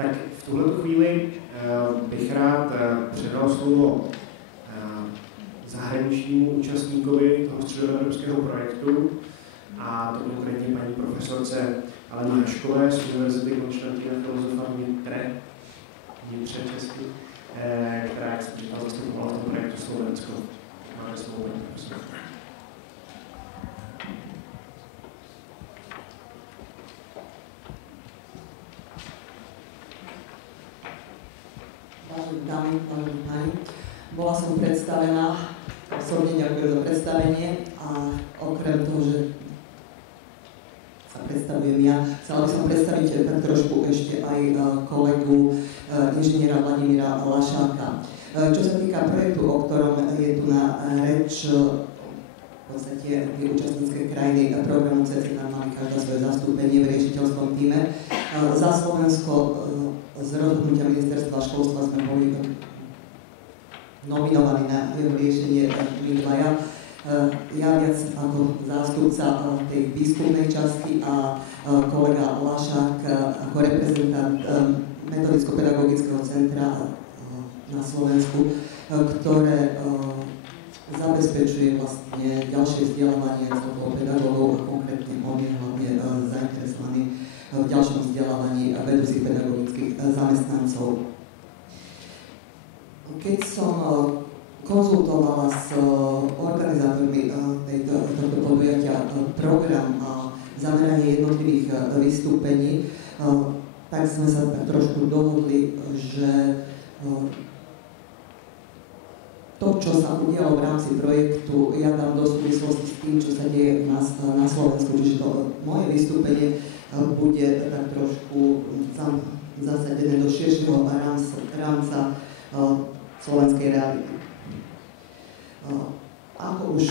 Tak v tuhletu chvíli bych rád předal slovo zahraničnímu účastníkovi toho středoevropského projektu, a to konkrétně paní profesorce Aleně Haškové z Univerzity Konstantina Filozofa vnitře Česky, která, jak jsem říkal, zastupovala v tom projektu Slovensko. Máte slovo, paní profesorka. Vážení dámy, vážení páni, bola som predstavená, osobne ďakujem za predstavenie a okrem toho, že sa predstavujem ja, chcela by som predstaviť tak trošku ešte aj kolegu inžiniera Vladimíra Lašáka. Čo sa týka projektu, o ktorom je tu na reč, v podstate tie účastnícke krajiny programu CCK mali každá svoje zastúpenie v riešiteľskom týme. Za Slovensko z rozhodnutia ministerstva školstva sme boli nominovaní na jeho riešenie my dvaja. Ja viac ako zástupca tej výskumnej časti a kolega Lašák ako reprezentant metodicko-pedagogického centra na Slovensku, ktoré zabezpečuje vlastne ďalšie vzdelávanie pedagógov a konkrétne on je hlavne zainteresovaný v ďalšom vzdelávaní vedúcich pedagogických zamestnancov. Keď som konzultovala s organizátormi tohto podujatia program a zameranie jednotlivých vystúpení, tak sme sa tak trošku dohodli, že to, čo sa udialo v rámci projektu, ja dám do súvislosti s tým, čo sa deje na Slovensku, čiže to moje vystúpenie bude tak trošku zasadené do širšieho rámca slovenskej reality. Ako už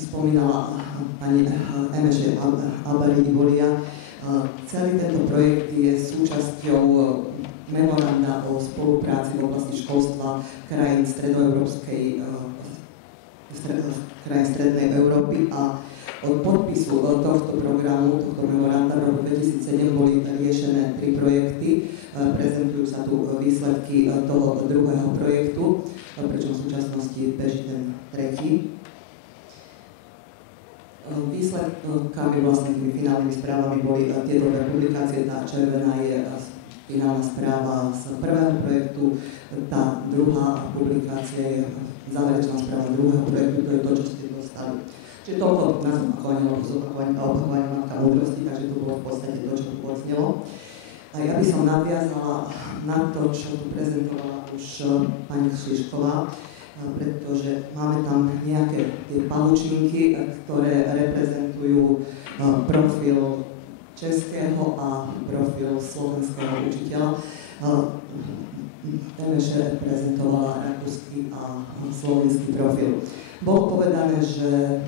spomínala pani Emeše Abaridi-Bolia, celý tento projekt je súčasťou memoranda o spolupráci v oblasti školstva krajín krajín Strednej Európy a od podpisu tohto programu, tohto memoranda v roku 2007 boli riešené 3 projekty. Prezentujú sa tu výsledky toho druhého projektu, pričom v súčasnosti beží ten tretí. Výsledkami vlastne tými finálnymi správami boli tieto dve publikácie. Tá červená je finálna správa z prvého projektu, tá druhá publikácia je záverečná správa druhého projektu, to je to, čo ste dostali. Čiže toľko na zopakovanie a opakovanie matka múdrosti, takže to bolo v podstate to, čo tu odznelo. A ja by som nadviazala na to, čo tu prezentovala už pani Šišková, pretože máme tam nejaké tie pavučinky, ktoré reprezentujú profil českého a profil slovenského učiteľa. Emeše prezentovala rakúsky a slovenský profil. Bolo povedané, že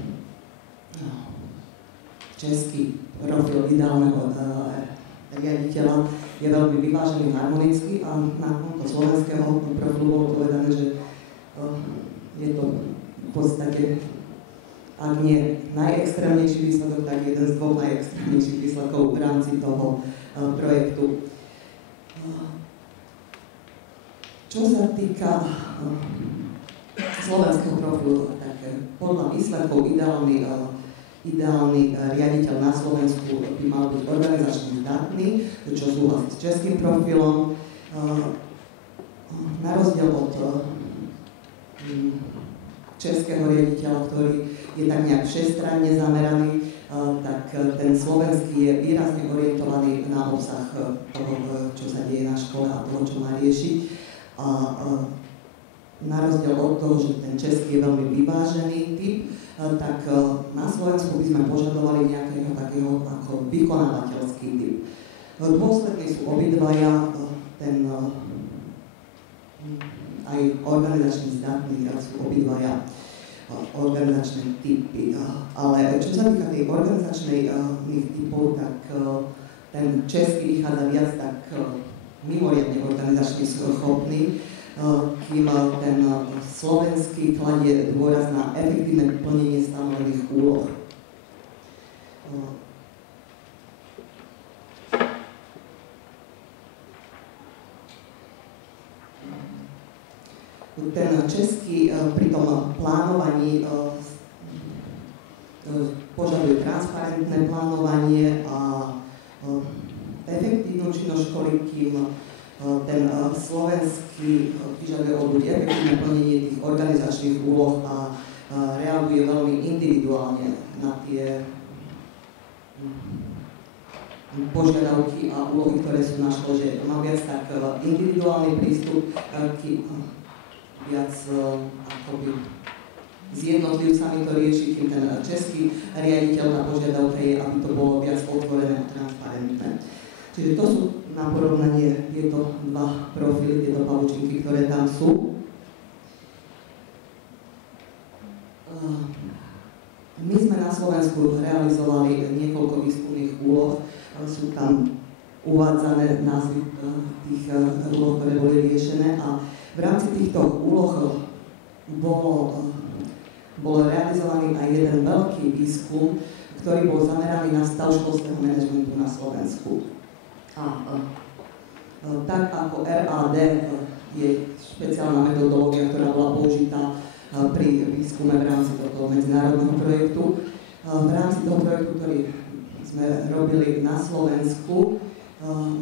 český profil ideálneho riaditeľa je veľmi vyvážený, harmonický a na tomto slovenského profilu bolo povedané, že je to v podstate, ak nie najextrémnejší výsledok, tak jeden z dvoch najextrémnejších výsledkov v rámci toho projektu. Čo sa týka slovenského profilu, tak podľa výsledkov ideálny riaditeľ na Slovensku by mal byť organizačne zdatný, čo súhlasí s českým profilom. Na rozdiel od českého riaditeľa, ktorý je tak nejak všestranne zameraný, tak ten slovenský je výrazne orientovaný na obsah toho, čo sa deje na škole a toho, čo má riešiť. A na rozdiel od toho, že ten český je veľmi vyvážený typ, tak na Slovensku by sme požadovali nejakého takého ako vykonávateľský typ. Dôslední sú obidvaja, ten aj organizačný zdatný, sú obidvaja organizačné typy. Ale čo sa týka tej organizačných typov, tak ten český vychádza viac tak mimoriadne organizačne schopný, kým ten slovenský kladie dôraz na efektívne plnenie stanovených úloh. Ten český pri tom plánovaní požaduje transparentné plánovanie a efektívnu činnosť školy, kým ten slovenský vyžaduje od ľudí efektívne plnenie tých organizačných úloh a reaguje veľmi individuálne na tie požiadavky a úlohy, ktoré sú na škole, že má viac tak individuálny prístup, viac akoby s jednotlivcami to rieši, kým ten český riaditeľ na požiadavke je, aby to bolo viac otvorené a transparentné. Čiže to sú na porovnanie tieto dva profily, tieto pavučinky, ktoré tam sú. My sme na Slovensku realizovali niekoľko výskumných úloh. Sú tam uvádzané názvy tých úloh, ktoré boli riešené a v rámci týchto úloh bol realizovaný aj jeden veľký výskum, ktorý bol zameraný na stav školského manažmentu na Slovensku. A tak ako RAD je špeciálna metodológia, ktorá bola použitá pri výskume v rámci tohto medzinárodného projektu. V rámci toho projektu, ktorý sme robili na Slovensku,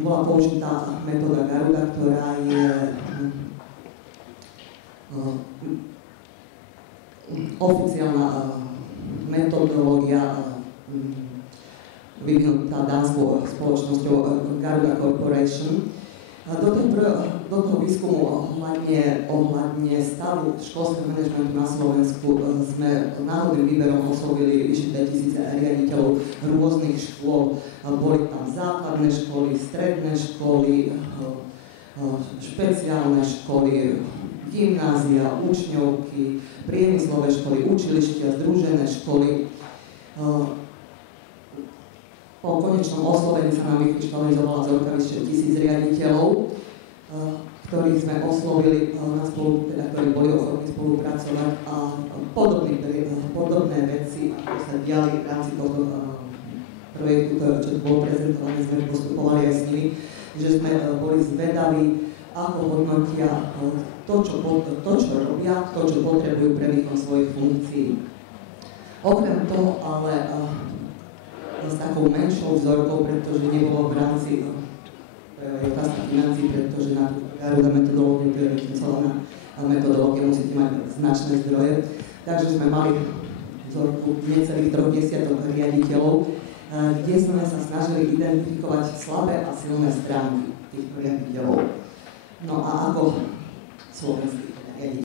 bola použitá metóda Garuda, ktorá je oficiálna metodológia vyvinutá dánskou spoločnosťou Garuda Corporation. Do toho výskumu ohľadne stavu školského manažmentu na Slovensku sme náhodným výberom oslovili vyše 2000 riaditeľov rôznych škôl. Boli tam základné školy, stredné školy, špeciálne školy, gymnázia, učňovky, priemyslové školy, učilištia, združené školy. Po konečnom oslovení sa nám vyšpecializovala vzorka vyše 1000 riaditeľov, ktorých sme oslovili ktorí boli ochotní spolupracovať a podobné veci, ako sa diali v rámci tohto projektu, čo bolo prezentované, sme postupovali aj s nimi, že sme boli zvedaví, ako hodnotia to, čo robia, to, čo potrebujú pre výkon svojich funkcií. Okrem toho ale s takou menšou vzorkou, pretože nebolo v rámci otázka financií, pretože na Garuda metodológiu, ktorá je celá metodológia, musíte mať značné zdroje. Takže sme mali vzorku necelých 3 desiatok riaditeľov, kde sme sa snažili identifikovať slabé a silné stránky týchto riaditeľov. No a ako slovenských riaditeľov.